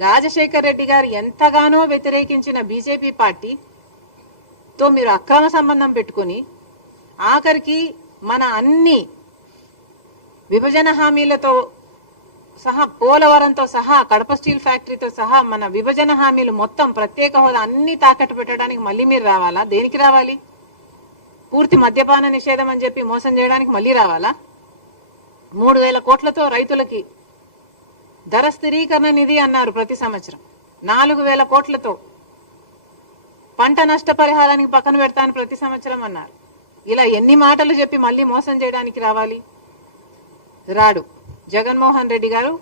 రాజశేఖర్ రెడ్డి గారు ఎంతగానో వ్యతిరేకించిన బీజేపీ పార్టీతో మీరు అక్రమ సంబంధం పెట్టుకుని ఆఖరికి మన అన్ని విభజన హామీలతో సహా, పోలవరంతో సహా, కడప స్టీల్ ఫ్యాక్టరీతో సహా మన విభజన హామీలు మొత్తం, ప్రత్యేక హోదా అన్ని తాకట్టు పెట్టడానికి మళ్ళీ మీరు రావాలా? దేనికి రావాలి? పూర్తి మద్యపాన నిషేధం అని చెప్పి మోసం చేయడానికి మళ్ళీ రావాలా? 3,000 కోట్లతో రైతులకి ధర స్థిరీకరణ నిధి అన్నారు ప్రతి సంవత్సరం. 4,000 కోట్లతో పంట నష్టపరిహారానికి పక్కన పెడతాను ప్రతి సంవత్సరం అన్నారు. ఇలా ఎన్ని మాటలు చెప్పి మళ్ళీ మోసం చేయడానికి రావాలి? రాడు. జగన్మోహన్ రెడ్డి గారు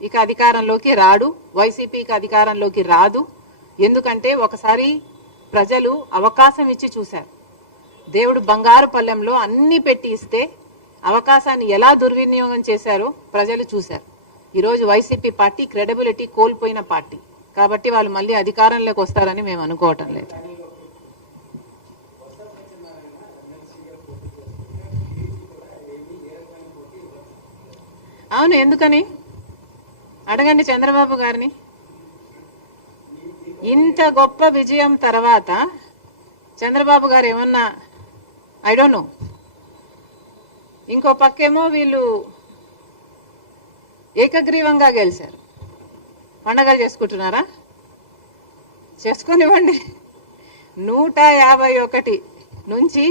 ఇక అధికారంలోకి రాడు, వైసీపీకి అధికారంలోకి రాదు. ఎందుకంటే ఒకసారి ప్రజలు అవకాశం ఇచ్చి చూశారు. దేవుడు బంగారు పల్లెంలో అన్ని పెట్టి ఇస్తే అవకాశాన్ని ఎలా దుర్వినియోగం చేశారో ప్రజలు చూశారు. ఈరోజు వైసీపీ పార్టీ క్రెడిబిలిటీ కోల్పోయిన పార్టీ కాబట్టి వాళ్ళు మళ్ళీ అధికారంలోకి వస్తారని మేము అనుకోవటం లేదు. అవును, ఎందుకని అడగండి చంద్రబాబు గారిని. ఇంత గొప్ప విజయం తర్వాత చంద్రబాబు గారు ఏమన్నా ఐ డోంట్ నో. ఇంకో పక్కేమో వీళ్ళు ఏకగ్రీవంగా గెలిచారు. పండగలు చేసుకుంటున్నారా? చేసుకునివ్వండి. 151 నుంచి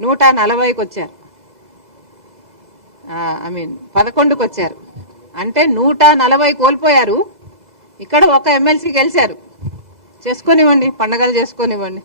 140కి వచ్చారు. 11కి వచ్చారు. అంటే 140 కోల్పోయారు. ఇక్కడ ఒక ఎమ్మెల్సీ గెలిచారు. చేసుకునివ్వండి, పండగలు చేసుకునివ్వండి.